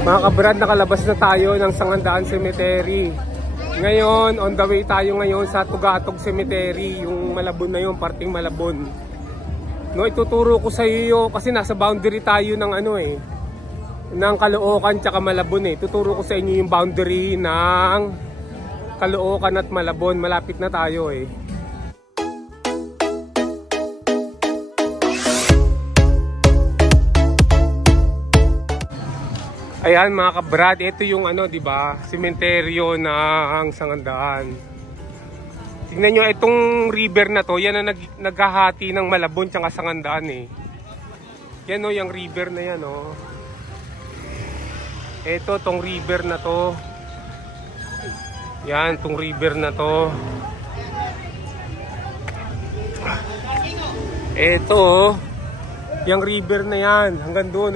Mga kabrad, nakalabas na tayo ng Sangandaan Cemetery. Ngayon, on the way tayo ngayon sa Tugatog Cemetery. Yung Malabon na yun, parting Malabon. No, ituturo ko sa iyo kasi nasa boundary tayo ng ng Caloocan tsaka Malabon eh. Tuturo ko sa inyo yung boundary ng Caloocan at Malabon. Malapit na tayo eh. Ayan mga kabrad, ito yung di ba, sementeryo ng Sangandaan. Tingnan nyo, itong river na to, yan ang naghahati ng Malabon tsaka Sangandaan eh. Yan yung river na yan Ito, tong river na to. Yan, tong river na to. Ito, yung river na yan, hanggang doon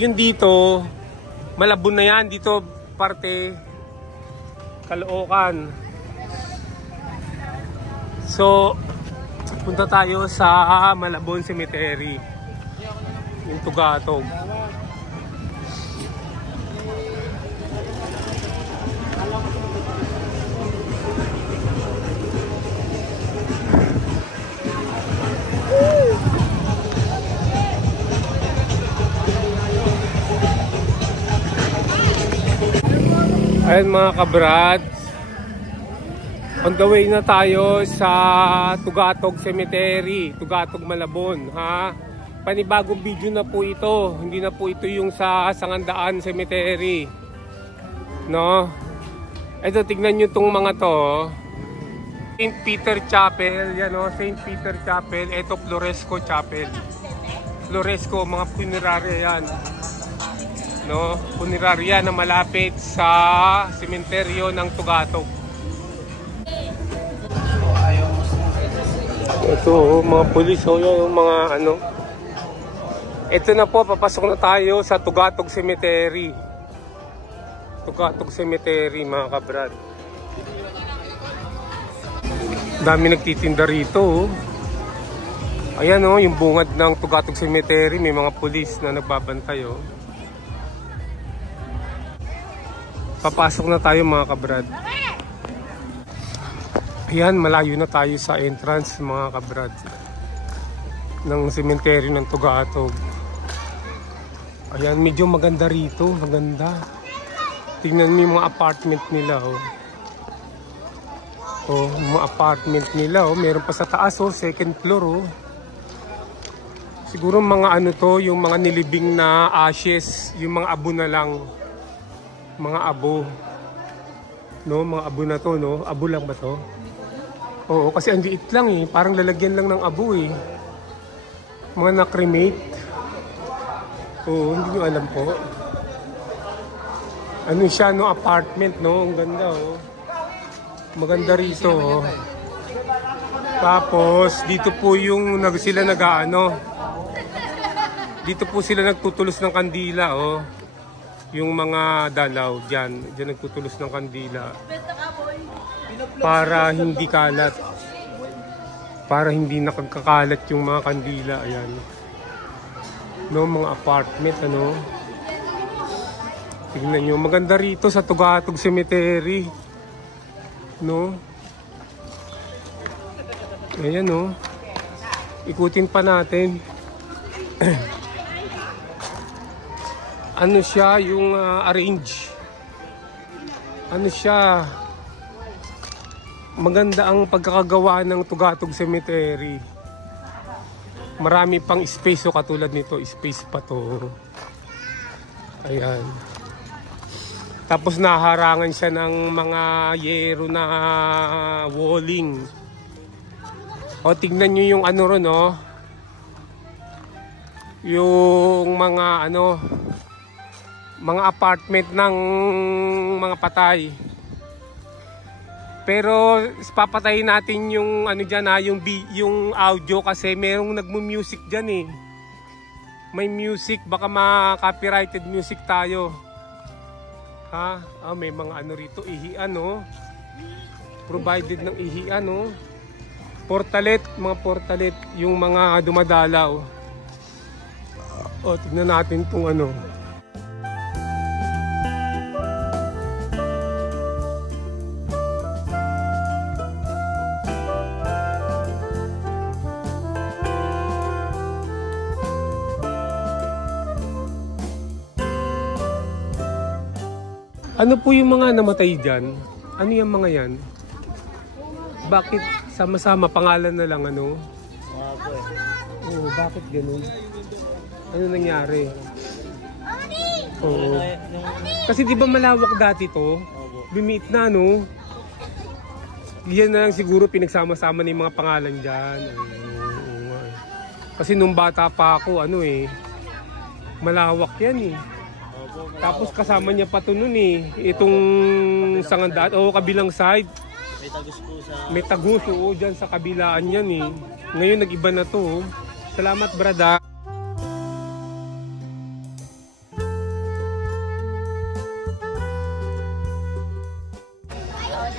yun dito, Malabon na yan, dito parte Caloocan. So, punta tayo sa Malabon Cemetery, yung Tugatog. Ayan mga kabrad, on the way na tayo sa Tugatog Cemetery, Tugatog Malabon ha. Panibagong video na po ito, hindi na po ito yung sa Sangandaan Cemetery. No? Ito, tignan nyo itong mga to. St. Peter Chapel, yan St. Peter Chapel. Ito Floresco Chapel. Floresco, mga punerarya yan. No, punerarya na malapit sa sementeryo ng Tugatog. Ito mga pulis yung mga Ito na po, papasok na tayo sa Tugatog Cemetery. Tugatog Cemetery mga kabrad. Dami nagtitinda rito Ayan yung bungad ng Tugatog Cemetery, may mga pulis na nagbabantay Papasok na tayo mga kabrad. Ayan, malayo na tayo sa entrance mga kabrad ng sementeryo ng Tugatog. Ayan, medyo maganda rito, maganda. Tingnan mo yung mga apartment nila mga apartment nila meron pa sa taas second floor Siguro mga yung mga nilibing na ashes, yung mga abo na lang. Mga abo. Mga abo na to, Abo lang ba to? Oo, kasi ang liit lang parang lalagyan lang ng abo Mga na-cremate. Oo, hindi nyo alam po. Ano siya, apartment, Ang ganda, Maganda rito, Tapos, dito po yung dito po sila nagtutulos ng kandila, Yung mga dalaw diyan nagtutulos ng kandila para hindi kalat. Para hindi nakagkakalat yung mga kandila, ayan. Mga apartment, Tingnan nyo, maganda rito sa Tugatog Cemetery. Ayan, Ikutin pa natin. Ano siya yung arrange? Ano siya? Maganda ang pagkakagawa ng Tugatog Cemetery. Marami pang space katulad nito, space pa to. Ayan. Tapos naharangan siya ng mga yero na walling. Tignan nyo yung ron, yung mga mga apartment ng mga patay. Pero papatayin natin yung diyan yung audio kasi merong nagmu-music diyan May music, baka ma-copyrighted music tayo. Ha? May mga rito, ihian Provided ng ihian Portalet, mga portalet yung mga dumadalaw. Tignan natin tong Ano po yung mga namatay dyan? Ano yung mga yan? Bakit sama-sama pangalan na lang ano? Mga po eh. Oo, bakit ganun? Ano nangyari? Oo. Kasi di ba malawak dati to? Bimiit na no? Yan na lang siguro pinagsama-sama ng mga pangalan dyan. Oo nga eh. Kasi nung bata pa ako, ano eh, malawak yan eh. Tapos kasama niya pa to nun eh. Itong sangandat, o kabilang side. May tagus po sa... May tagus, oo, dyan sa kabilaan yan eh. Ngayon nag-iba na to. Salamat brada.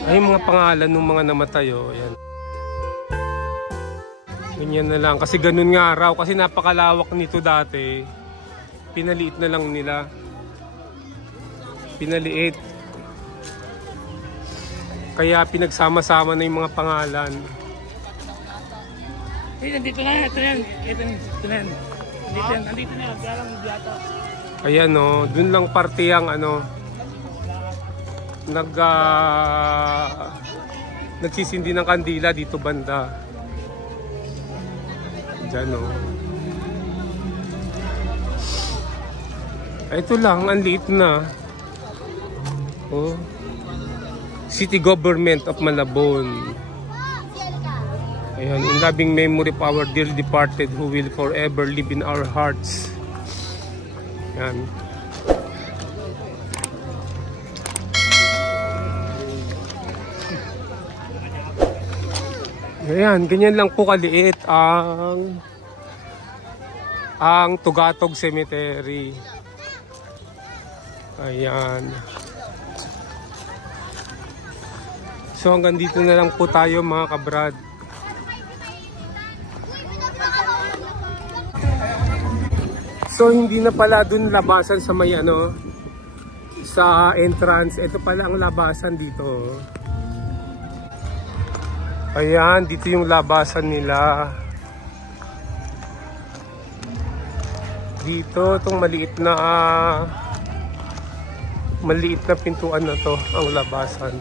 Ay, mga pangalan ng mga namatay, oh. Ayan. Ganyan na lang. Kasi ganun nga raw. Kasi napakalawak nito dati. Pinaliit na lang nila. Pinaliit. Kaya pinagsama-sama na yung mga pangalan. Eh, nandito na. Ito na yan. Ito na yan. Nandito yan. Nandito na yan. Kaya lang diyata. Ayan, oh. Dun lang parte ang ano. Nagsisindi ng kandila dito banda. Diyan o. Ito lang, ang liit na. Oh. City Government of Malabon. Ayan, in loving memory of our dear departed who will forever live in our hearts. Ayan. Ayan, ganyan lang po kaliit ang Tugatog Cemetery. Ayan. So hanggang dito na lang po tayo mga kabrad. So hindi na pala dun labasan sa may ano, sa entrance. Ito pala ang labasan dito. Ayan, dito yung labasan nila. Dito, itong maliit na pintuan na to, ang labasan.